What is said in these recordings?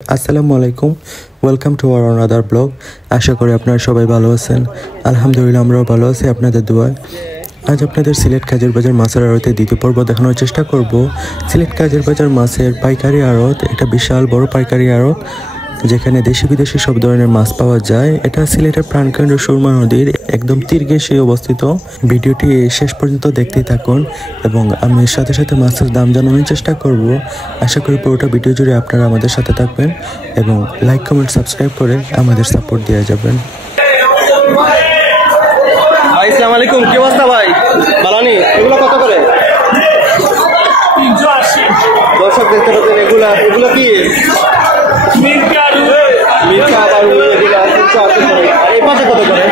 আসসালামু আলাইকুম, welcome to our another blog. আশা করি আপনারা সবাই ভালো আছেন। আলহামদুলিল্লাহ আমরাও ভালো আছি আপনাদের দোয়ায়। আজ আপনাদের সিলেট কাজের বাজার মাছের আড়তে দ্বিতীয় পর্ব দেখানোর চেষ্টা করব। সিলেট কাজের বাজার মাছের পাইকারি আড়ত, এটা বিশাল বড় পাইকারি আড়ত যেখানে দেশি বিদেশি সব ধরনের মাছ পাওয়া যায়। এটা সিলেটের প্রাণকেন্দ্র সুরমা নদীর একদম তীর ঘেঁষে অবস্থিত। ভিডিওটি শেষ পর্যন্ত দেখতেই থাকুন এবং আমি সাথে সাথে মাছের দাম জানানোর চেষ্টা করব। আশা করি পুরোটা ভিডিও জুড়ে আপনারা আমাদের সাথে থাকবেন এবং লাইক কমেন্ট সাবস্ক্রাইব করে আমাদের সাপোর্ট দিয়ে যাবেন। আসসালামু আলাইকুম, কি অবস্থা ভাই? বালানি এগুলো কত করে? 380। দর্শক দেখতে পাচ্ছেন এগুলো কি মির্কা আবার এগুলো 380 করে। আর এই পাশে কত করে?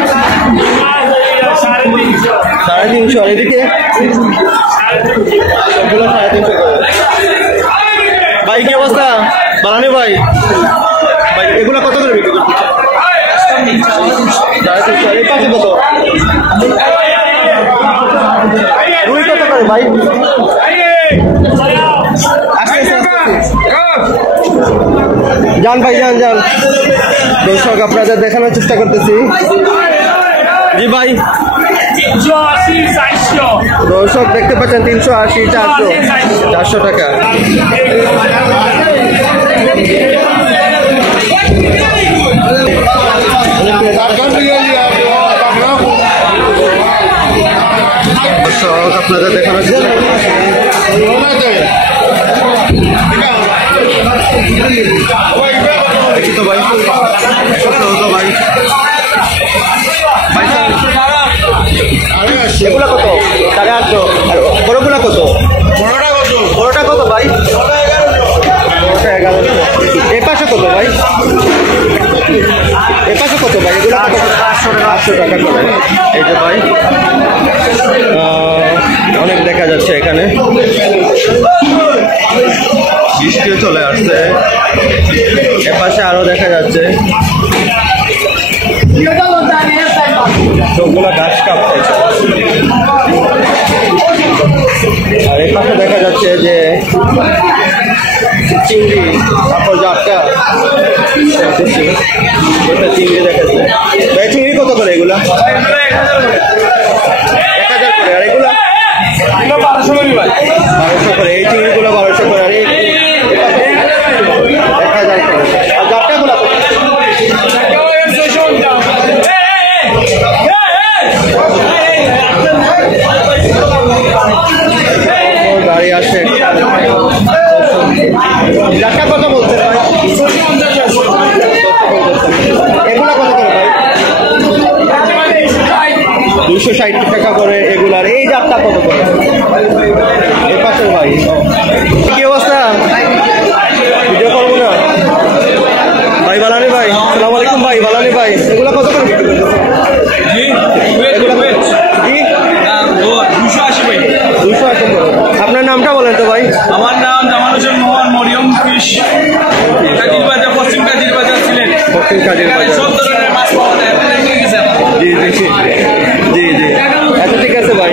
350। আর এদিকে এগুলো 350 করে। ভাই কি অবস্থা? বালানি ভাই এগুলো কত করে বিক্রি করতে? 350। আর এই পাশে কত? রুই কত করে ভাই? যান ভাই যান। দর্শক আপনাদের দেখানোর চেষ্টা করতেছি। জি ভাই, 380, 400। দর্শক দেখতে পাচ্ছেন 380, 400 টাকা। দর্শক আপনাদের দেখানোর চেষ্টা তো ভাই এগুলা কত? 850। আর বড়গুলা কত? বড়টা কত ভাই? 1100। এ পাশে কত ভাই? এগুলো 800 টাকা করে। এই যে ভাই অনেক দেখা যাচ্ছে এখানে। বৃষ্টিও চলে আসছে। এ পাশে আরো দেখা যাচ্ছে সবগুলো ঘাস কাটছে। আর এই পাশে দেখা যাচ্ছে যে চিংড়ি, তারপর জাপটা চিংড়ি দেখা যাচ্ছে। ভাই চিংড়ি কত করে এগুলা? 1000 করে। আর এগুলা 1200 করে। এই চিংড়িগুলো 1200 করে। আর 1000 করে। আর জাপটাগুলো গাড়ি আসে। জাপটা কত বলছেন ভাই? এগুলা কত করে ভাই? 260 টাকা করে এগুলার। এই জাপটা কত করে? এই পাশের ভাই কি অবস্থা? ভিডিও করবো না ভাই? বালানি ভাই আসসালামু আলাইকুম। ভাই বালানি ভাই এগুলা কত করে? আপনার নামটা বলেন তো ভাই? আমার নাম জামাল হোসেন মোহন মরিয়ম ফিশ, কাজীর বাজার, পশ্চিম কাজীর বাজার, সিলেট। পশ্চিম কাজীর বাজার। সব ধরনের মাছ পাওয়া যায়। জি। আচ্ছা ঠিক আছে ভাই।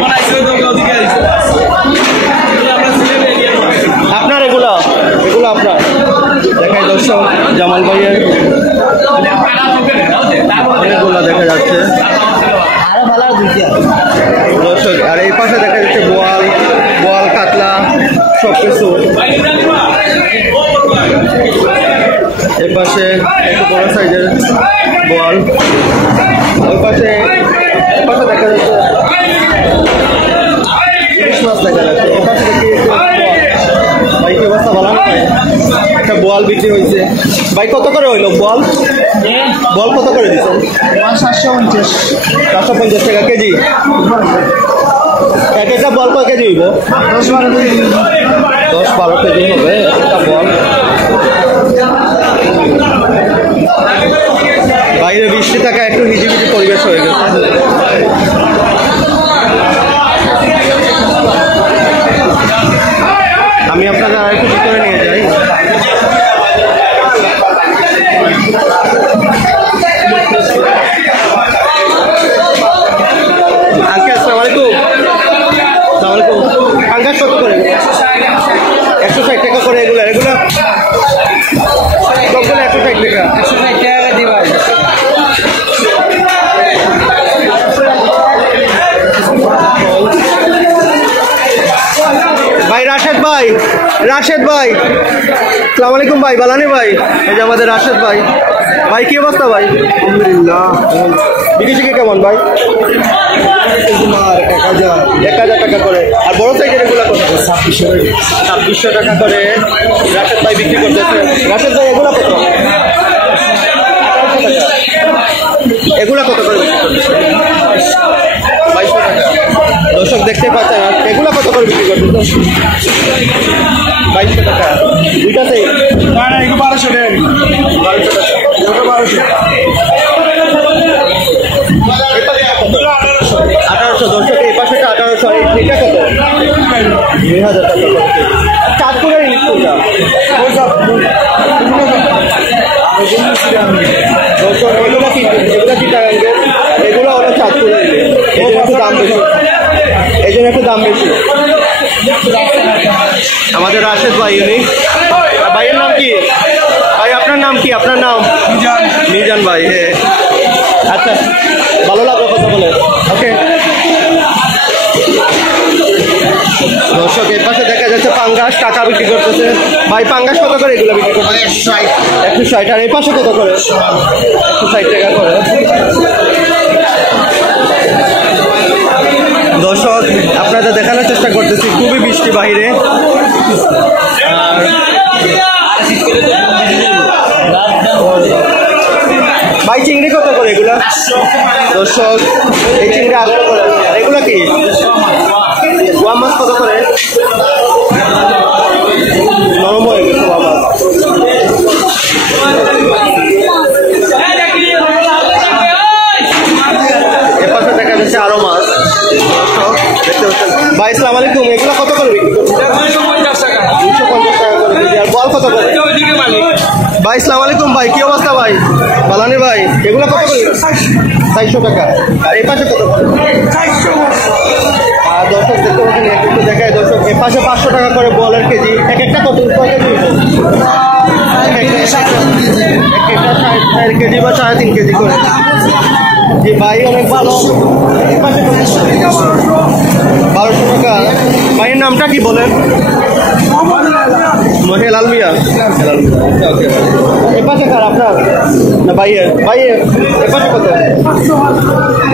আপনার এগুলো আপনার দেখাই দর্শক। জামাল ভাইয়ের অনেকগুলো দেখা যাচ্ছে দর্শক। আর এই পাশে দেখা যাচ্ছে বোয়াল কাতলা সব কিছু। এর পাশে একটু বড় সাইজের বোয়াল। ওই পাশে দেখা যাচ্ছে ইলিশ মাছ দেখা যাচ্ছে। ওর পাশে দেখি ভাই কি অবস্থা? ভালো না? একটা বোয়াল বিক্রি হয়েছে ভাই। কত করে হইলো বোয়াল? কত করে দিচ্ছেন? 750 টাকা কেজি। এক একটা বল কয় কেজি হইব? 10-12 কেজি হবে একটা বল। বাইরে বৃষ্টি থাকা একটু হিজিবিজি পরিবেশ হয়ে গেছে। আমি আপনাদের আর একটু ভিতরে নিয়ে যাই। আসসালামু আলাইকুম। পাঙ্গাস কত করে? 160 টাকা করে এগুলো রাশেদ ভাই, আসসালামু আলাইকুম ভাই, বালানি ভাই, এই যে আমাদের রাশেদ ভাই। ভাই কি অবস্থা ভাই? আলহামদুলিল্লাহ। বিক্রি শিখে কেমন ভাই? 1000 টাকা করে। আর বড় সাইজের এগুলো কত? 2600 টাকা করে রাশেদ ভাই বিক্রি করতেছে। রাশেদ ভাই এগুলো কত? 1800 টাকা। এগুলো কত করে বিক্রি করতেছে? 2200 টাকা। দর্শক দেখতে পাচ্ছেন এগুলো কত করে বিক্রি করতেছে? 2200 টাকা। দুইটা সাইজ? না না, এগুলো 1200 টাকা। 1200 টাকা। 1200। 1800। দর্শক এই পাশেটা 1800। এটা কত? 2000 টাকা। চাঁদপুরের ইলিশটা দর্শক এগুলো কি টাঙ্গের? এগুলো হলো চাঁদপুরের ইলিশ। এই জন্য একটু দাম বেশি। আমাদের রাশেদ ভাই উনি। ভাইয়ের নাম কি ভাই? আপনার নাম কি? আপনার নাম? মিজান ভাই। হ্যাঁ, আচ্ছা, ভালো লাগলো কথা বলে। ওকে। দর্শক এর পাশে দেখা যাচ্ছে পাঙ্গাস টাকা বিক্রি করতেছে। ভাই পাঙ্গাস কত করে এগুলো বিক্রি করতেছে? 160। আর এই পাশে কত করে? 160 টাকা করে। দর্শক আপনাদের দেখানোর চেষ্টা করতেছি, খুবই বৃষ্টি বাহিরে। আর ভাই চিংড়ি কত করে এগুলা? দর্শক এই চিংড়ি 800 করে। আর এগুলা কি? গোয়া মাছ কত করে? নরম হয়ে গেছে গোয়া মাছ। এর পাশে দেখা যাচ্ছে আরো মাছ। দর্শক দেখতে পাচ্ছেন। ভাই আসসালামু আলাইকুম, এগুলা কত করে বিক্রি করছেন? 250 টাকা করে কেজি। আর বল কত করে? ভাই আসসালামু আলাইকুম ভাই, কি অবস্থা ভাই? বালানি ভাই, এগুলো কত করে? 400 টাকা। আর এই পাশে কত করে? 400। আর দর্শক দেখতে পাচ্ছেন, একটু দেখায় দর্শক, এ পাশে 500 টাকা করে বলের কেজি। এক একটা কত কেজি? এক একটা 4 কেজি বা 3.5 কেজি করে। জি ভাই, অনেক ভালো। এ পাশে 1200 টাকা। ভাইয়ের নামটা কি বলেন? হেলাল মিয়া। আচ্ছা, ওকে। এ পাশে কার আপনার না ভাইয়ের? এ পাশে কত?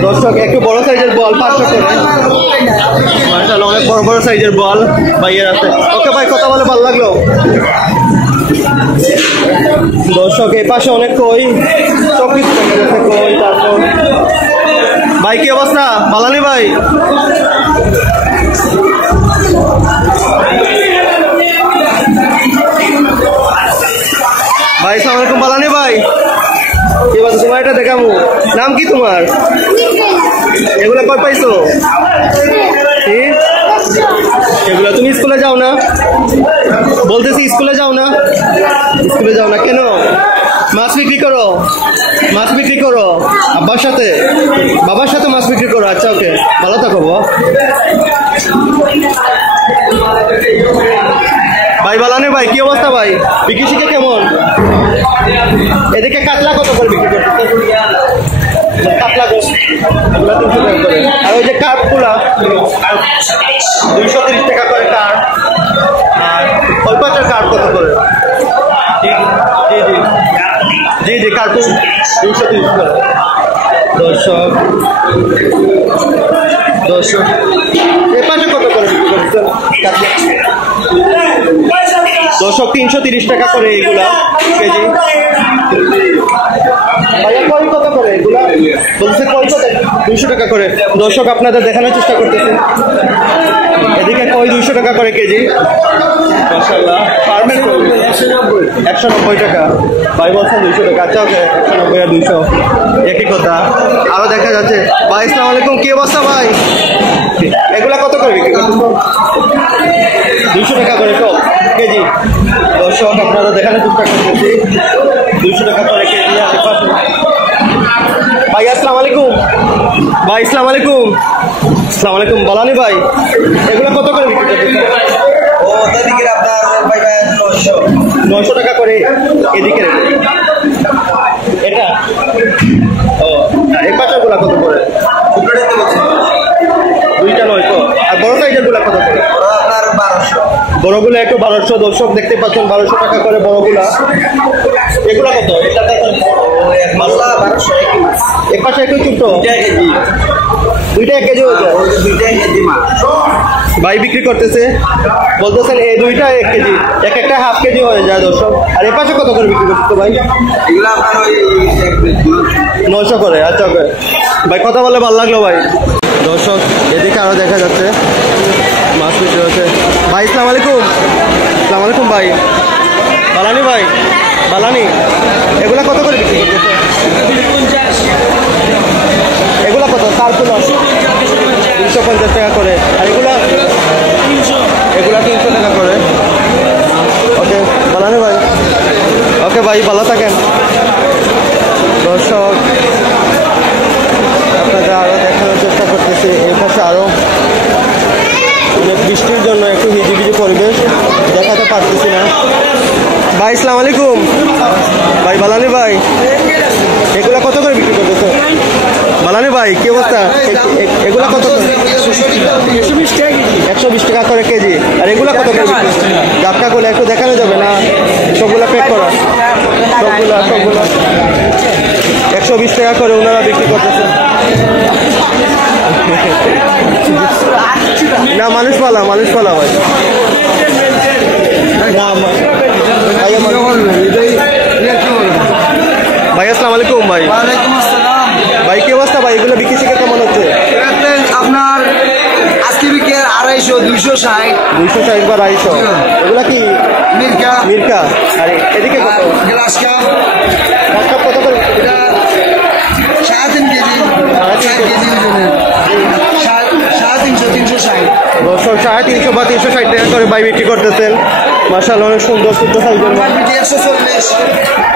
দর্শক একটু বড় সাইজের বল 500 করে। মাশাআল্লাহ, অনেক বড় বড় সাইজের বল ভাইয়ের আছে। ওকে ভাই, কথা বলে ভালো লাগলো। দর্শক এই পাশে অনেক কই, সব কিছু দেখা যাচ্ছে কই। তারপর ভাই কি অবস্থা? বালানি ভাই, ভাই আসসালামু আলাইকুম। বালানি ভাই, কি বলছো? তোমার এটা দেখাবো। নাম কি তোমার? এগুলা কই পাইছো? এগুলা তুমি স্কুলে যাও না? বলতেছি স্কুলে যাও না? স্কুলে যাও না কেন? মাছ বিক্রি করো? মাছ বিক্রি করো আব্বার সাথে, বাবার সাথে মাছ বিক্রি করো। আচ্ছা, ওকে, ভালো থাকো। ভাই বালানি ভাই, কি অবস্থা ভাই? বিক্রি শিখে কেমন? এদিকে কাতলা কত করে বিক্রি করতে? কাতলা 300 টাকা করে। আর ওই যে কার্পগুলা 230 টাকা করে কার্প। আর ওই পাশের কার্প কত করে? জি কার্পু 230 করে। দর্শক এ পাশে কত করে বিক্রি করছেন? দর্শক 330 টাকা করে এগুলা কেজি। ভাইয়া কই কত করে এগুলা? বলছে কই কত? 200 টাকা করে। দর্শক আপনাদের দেখানোর চেষ্টা করতেছে, এদিকে কই 200 টাকা করে কেজি। মাশাআল্লাহ, ফার্মের কই 190 টাকা। ভাই বলছেন 200 টাকা। আচ্ছা, ওকে, 190 আর 200 একই কথা। আরো দেখা যাচ্ছে। ভাই আসসালামু আলাইকুম, কি অবস্থা ভাই? এগুলা কত করে বিক্রি করতেছো? 200 টাকা করে সব কেজি। দর্শক আপনারা দেখানোর চেষ্টা করতেছি, 200 টাকা করে কেজি। আশেপাশে ভাই আসসালামু আলাইকুম। ভাই আসসালামু আলাইকুম। আসসালামু আলাইকুম। বালানি ভাই, এগুলো কত করে বিক্রি করতেছো? ওদিকে আপনার ভাই 900 টাকা করে এদিকে। এটা এই পাশের গুলা কত করে? দুইটা 900। আর বড় সাইজের গুলা কত করে? আপনার 1200। বড়গুলো একটু 1200, দর্শক দেখতে পাচ্ছেন 1200 টাকা করে বড়গুলা। এগুলা কত? এক পাশে একটু ছোট, 2টা 1 কেজি হয়েছে। ভাই বিক্রি করতেছে, বলতেছেন এই 2টা 1 কেজি, একটা হাফ কেজি হয়ে যায় দর্শক। আর এ পাশে কত করে বিক্রি করতেছে ভাই? 900 করে। আচ্ছা ওকে ভাই, কথা বলে ভালো লাগলো ভাই। দর্শক এদিকে আরো দেখা যাচ্ছে মাছ বিক্রি হচ্ছে। ভাই আসসালামু আলাইকুম। আসসালামু আলাইকুম ভাই। বালানি ভাই, বালানি এগুলা কত করে বিক্রি করতেছে? এগুলা কত? 4 কিলো 250 টাকা করে। আর এগুলা 300 টাকা করে। ওকে বালানি ভাই, ওকে ভাই ভালো থাকেন। দর্শক আপনাদের আরো দেখানোর চেষ্টা করতেছি, এই পাশে আরো বৃষ্টির জন্য একটু হিজিবিজি পরিবেশ, দেখাতে পারতেছি না। ভাই আসসালামু আলাইকুম। ভাই বালানি ভাই, এগুলা কত করে বিক্রি করতেছে? বালানি ভাই কি অবস্থা? এগুলা কত? 120 টাকা করে কেজি। আর এগুলা কত করে? জাপটা গুলো একটু দেখানো যাবে না? সবগুলা প্যাক করা, সবগুলা 120 টাকা করে ওনারা বিক্রি করতেছে। না মানুষ পালা ভাই। ভাই আসসালামু আলাইকুম ভাই। ভাই কি অবস্থা ভাই? এগুলো বিক্রি শিখে কেমন হচ্ছে? আপনার আজকে বিক্রি 250, 260 বা 250। এগুলা কি মির্কা? আর এদিকে কত? গ্লাস কাপ কত করে? 3.5 কেজি, 360। 350 বা 360 টাকা করে ভাই বিক্রি করতেছেন। মাশাআল্লাহ অনেক সুন্দর ছোট সাইজের মাছ। 140।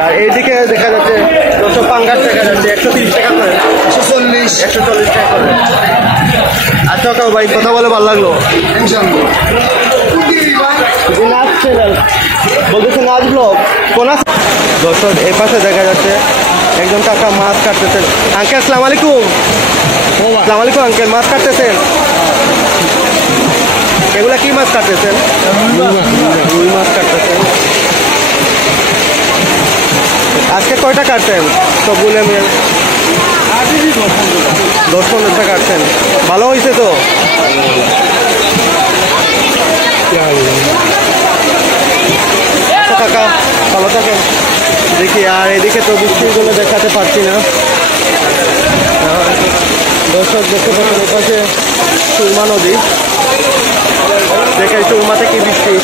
আর এইদিকে দেখা যাচ্ছে 200 পাঙ্গাস দেখা যাচ্ছে 130 টাকা করে। 140 টাকা করে। আচ্ছা ওকে ভাই, কথা বলে ভালো লাগলো। নাচ চ্যানেল বলতেছে, নাচ ব্লগ কোন? দর্শক এই পাশে দেখা যাচ্ছে একজন কাকা মাছ কাটতেছেন। আঙ্কেল আসসালামু আলাইকুম। আসসালামু আলাইকুম আঙ্কেল, মাছ কাটতেছেন? এগুলা কি মাছ কাটতেছেন? রুই মাছ কাটতেছেন। আজকে কয়টা কাটছেন? সবগুলো মিল 10-15টা কাটছেন। ভালো হয়েছে তো? কাকা ভালো থাকেন। দেখি আর এদিকে তো বৃষ্টির জন্য দেখাতে পারছি না। দর্শক দেখতে পাচ্ছেন এপাশে সুরমা নদী, দেখে সুরমাতে কি বৃষ্টি।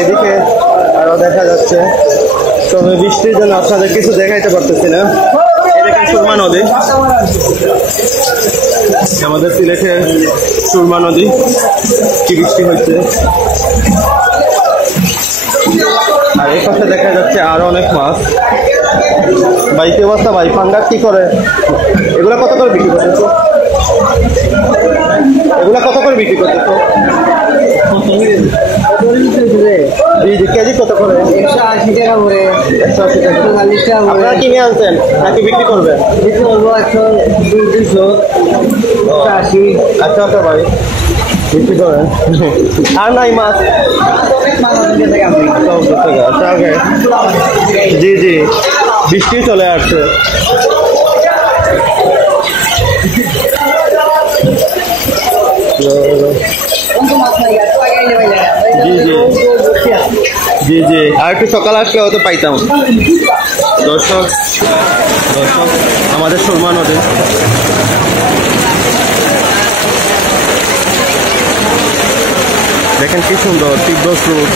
এদিকে আরো দেখা যাচ্ছে, তবে বৃষ্টির জন্য আপনাদের কিছু দেখাইতে পারতেছি না। এদিকে সুরমা নদী, আমাদের সিলেটের সুরমা নদী, কি বৃষ্টি হচ্ছে। আর এই পাশে দেখা যাচ্ছে আরো অনেক মাছ। ভাই কি অবস্থা ভাই? পাঙ্গাস কি করে? এগুলা কত করে বিক্রি করতেছো? এগুলা কত করে বিক্রি করতেছো? কেজি কত করে? 180 টাকা করে। 180 টাকা। 140 টাকা করে। আপনারা কিনে আনছেন নাকি বিক্রি করবেন? বিক্রি করবো 100, 200, 180। আচ্ছা আচ্ছা ভাই, বিক্রি করেন। আর নাই মাছ? আচ্ছা ওকে। জি জি, বৃষ্টি চলে আসছে। জি জি জি জি, আর একটু সকাল আসলে হয়তো পাইতাম। দর্শক আমাদের সুরমা নদী, দেখেন কি সুন্দর তীব্র স্রোত।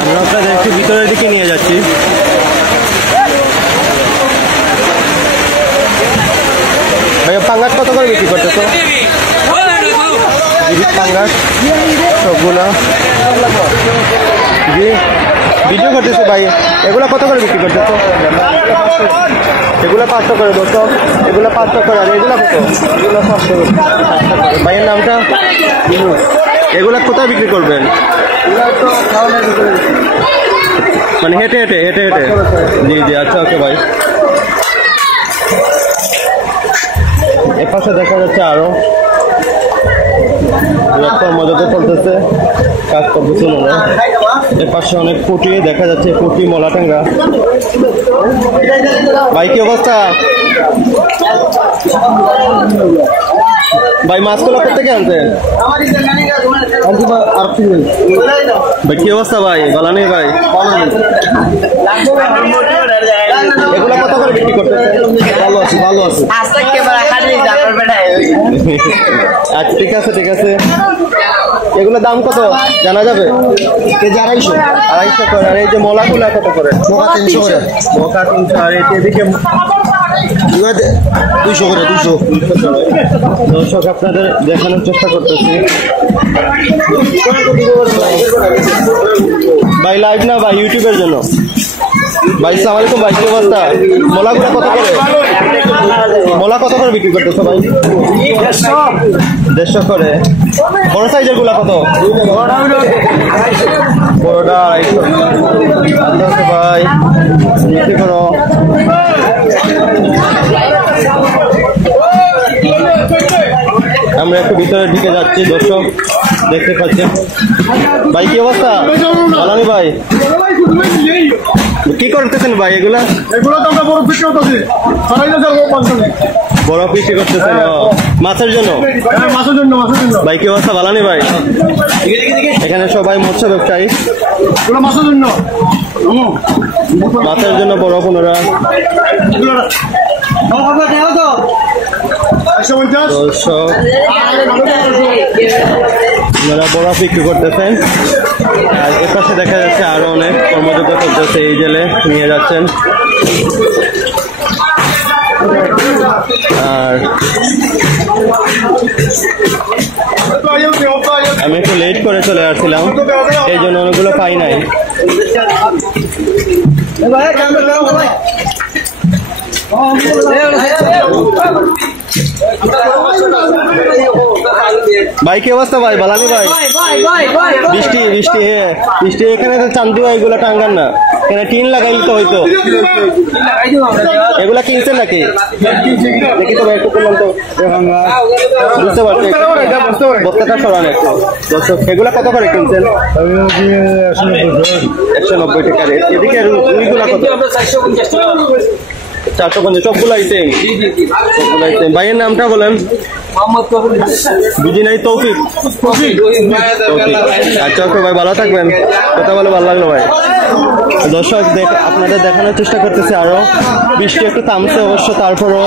আমরা আপনাদের একটু ভিতরের দিকে নিয়ে যাচ্ছি। ভাইয়া পাঙ্গাস কত করে বিক্রি করতেছো? পাঙ্গাস সবগুলো জি ভিডিও করতেছে ভাই। এগুলো কত করে বিক্রি করতেছো? এগুলো 500 করে দোস্ত, এগুলো 500 করে। আর এগুলো কত? এগুলো 500 করে। ভাইয়ের নামটা? এগুলো কোথায় বিক্রি করবেন? মানে হেঁটে হেঁটে হেঁটে হেঁটে? জি জি আচ্ছা ওকে ভাই। এর পাশে দেখা যাচ্ছে আরো মজাতে চলতেছে, কাজ করতেছে ওনারা। এর পাশে অনেক পুঁটি দেখা যাচ্ছে, পুঁটি মলা ট্যাংরা। ভাই কি অবস্থা? ভাই মাছগুলো কোথেকে আনছেন? ভাই কি অবস্থা ভাই? ভালো নেই ভাই? এগুলো কত করে বিক্রি করতে? ভালো আছে ভালো আছে। আচ্ছা ঠিক আছে ঠিক আছে। এগুলোর দাম কত জানা যাবে? কেজি 250 করে। আর এই যে মলাগুলা কত করে? মকা 300 করে। মকা 300। আর এদিকে 200 করে। 200। দর্শক আপনাদের দেখানোর চেষ্টা করতেছি ভাই, লাইভ না ভাই, ইউটিউবের জন্য ভাই। আসসালামু আলাইকুম ভাই, কি অবস্থা? মলাগুলা কত করে? মলা কত করে বিক্রি করতেছো ভাই? 150 করে। বড় সাইজের গুলা কত? বড়টা 250। আচ্ছা ভাই বিক্রি করো। আমরা একটু ভিতরের দিকে যাচ্ছি, দর্শক দেখতে পাচ্ছেন। ভাই কি অবস্থা? ভালো নেই ভাই? কি করতেছেন ভাই? এগুলা বড় বিক্রি করতেছেন মাছের জন্য? ভাই কি অবস্থা? ভালো নেই ভাই? এখানে সবাই মৎস্য ব্যবসায়ী, মাছের জন্য বড় পনেরা বরফ বিক্রি করতেছেন। আর এর পাশে দেখা যাচ্ছে আরো অনেক কর্মযোগ্য করতেছে, এই জেলে নিয়ে যাচ্ছেন। আর আমি একটু লেট করে চলে আসছিলাম, এই জন্য অনেকগুলো পাই নাই। ভাই কি অবস্থা ভাই? ভালো নেই ভাই? বৃষ্টি বৃষ্টি হ্যাঁ বৃষ্টি। এখানে তো চান্দু এগুলা টাঙ্গান না, এখানে টিন লাগাইল তো হয়তো। এগুলা কিনছেন নাকি? দেখি তো ভাই একটু করলাম তো বুঝতে পারছি। বস্তাটা সরান একটু দর্শক। এগুলা কত করে কিনছেন? 190 টাকা রেট। এদিকে রুইগুলা কত? 450। সবগুলো আইটেম? সবগুলো আইটেম। ভাইয়ের নামটা বলেন? বুঝি নাই। তৌফিক। আচ্ছা ওকে ভাই, ভালো থাকবেন। কথা বলে ভালো লাগলো ভাই। দর্শক আপনাদের দেখানোর চেষ্টা করতেছি। আরো বৃষ্টি একটু থামছে অবশ্য, তারপরও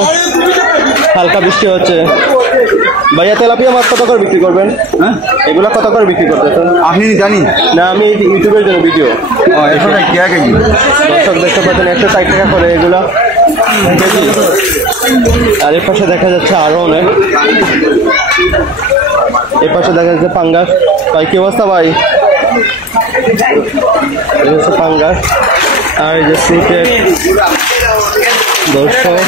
হালকা বৃষ্টি হচ্ছে। ভাইয়া তেলাপিয়া মাছ কত করে বিক্রি করবেন? এগুলা কত করে বিক্রি করতেছেন? আপনি জানি না, আমি ইউটিউবের জন্য ভিডিও। দর্শক দেখতে পাচ্ছেন 160 টাকা করে এগুলা কেজি। আর এর পাশে দেখা যাচ্ছে আরো অনেক, এর পাশে দেখা যাচ্ছে পাঙ্গাস। ভাই কি অবস্থা ভাই? পাঙ্গাস। আর এই যে ফ্রুটের দর্শক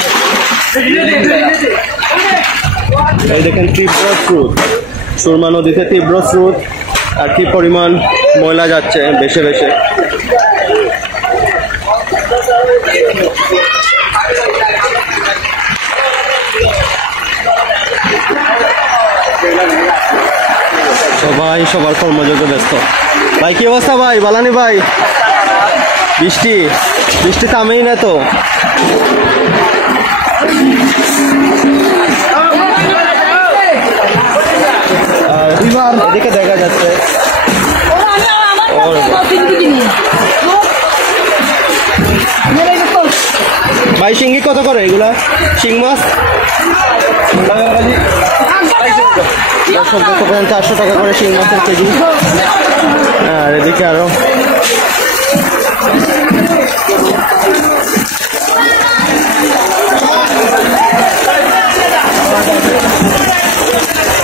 এই দেখেন তীব্র স্রোত, সুরমা নদীতে তীব্র স্রোত। আর কি পরিমাণ ময়লা যাচ্ছে বেশে বেশে। সবাই সবার কর্মযোগে ব্যস্ত। ভাই কি অবস্থা ভাই? বালানি ভাই? বৃষ্টি বৃষ্টি থামেই না তো। এদিকে দেখা যাচ্ছে ভাই শিঙ্গি কত করে এগুলা? শিং মাছ 400 টাকা করে শিং মাছের কেজি। আর এদিকে আরো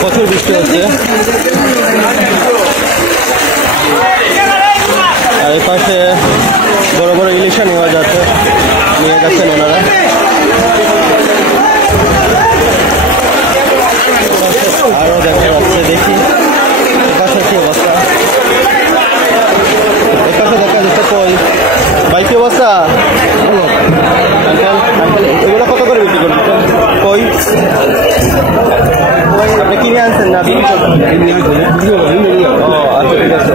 প্রচুর বৃষ্টি হচ্ছে। মাংস নিয়ে যাচ্ছেন ওনারা। আরো দেখা যাচ্ছে, দেখি এপাশে কি অবস্থা। এপাশে দেখা যাচ্ছে কই ভাই, কি অবস্থা? এগুলো কত করে বিক্রি করছেন? কই আপনি কিনে আনছেন না বিক্রি করছেন? ও আচ্ছা, ঠিক আছে।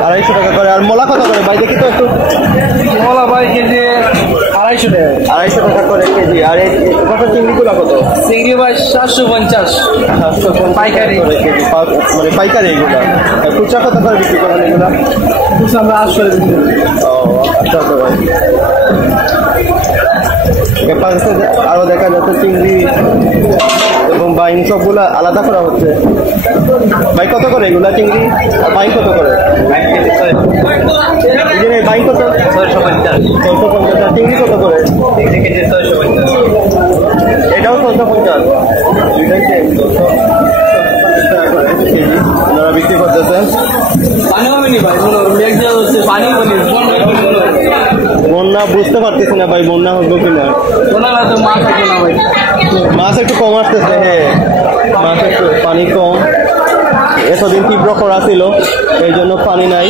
250 টাকা করে। আর মোলা কত করে ভাই, দেখি তো একটু। মোলা ভাই কেজি 250 টাকা। 250 টাকা করে কেজি। আর এই চিংড়িগুলো কত? চিংড়ি ভাই 750 পাইকারি করে কেজি, মানে পাইকারি এগুলো। আর খুচরা কত করে বিক্রি করেন এগুলো? আমরা 800 টাকা বিক্রি করি। ও আচ্ছা আচ্ছা ভাই। এপাশে আরো দেখা যাচ্ছে চিংড়ি এবং বাইন সবগুলো আলাদা করা হচ্ছে। ভাই কত করে এগুলা চিংড়ি? আর বাইন কত করে? বাইন কত? 650। 650। আর চিংড়ি কত করে? কেজি 650। এটাও 650। দুইটাই সেম 650 টাকা করে কেজি ওনারা বিক্রি করতেছেন। পানি হবে নি ভাই, হচ্ছে পানি হবে। বন্যা বুঝতে পারতেছি না ভাই, বন্যা হবো কিনা। তো মাছ হবে না ভাই, মাছ একটু কম আসতেছে। হ্যাঁ, মাছ একটু পানি কম। এতদিন তীব্র খরা ছিল, এই জন্য পানি নাই।